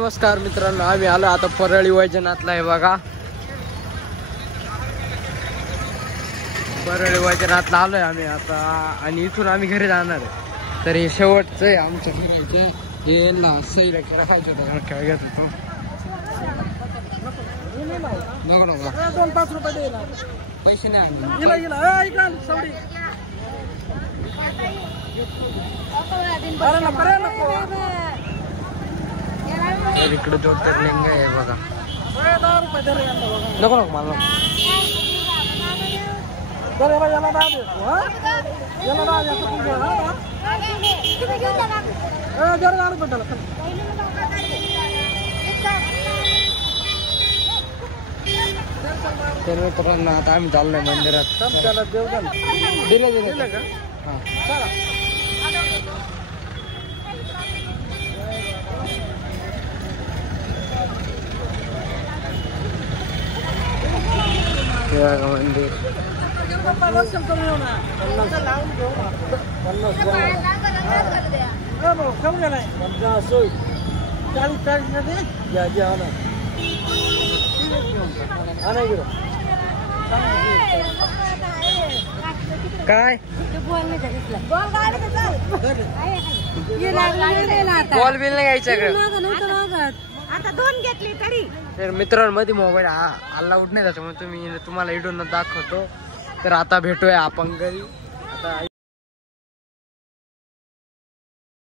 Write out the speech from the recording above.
नमस्कार मित्रांनो, आम्ही आलो आता परळी वैजनाथला आहे बघा. परळी वैजनाथला आलोय आम्ही आता आणि इथून आम्ही घरी जाणार आहे. तर हे शेवटचं आहे आमच्या फिरायचं. हे ना सैला खेळायचं होतं, खेळ घेत होतो. नको 5 रुपये पैसे नाही तर इकडे ज्योतिर्लिंग आहे बघा. नको नको मला तर मित्रांनो आता आम्ही चाललोय मंदिरात. दिलं का? मंदिर काय बॉल बिल नाही घ्यायचं आता 2 घेतली तरी. तर मित्रांमध्ये मोबाईल अलाउड नाही, त्याच्यामुळे तुम्हाला इडून दाखवतो. तर आता भेटूया आपण घरी.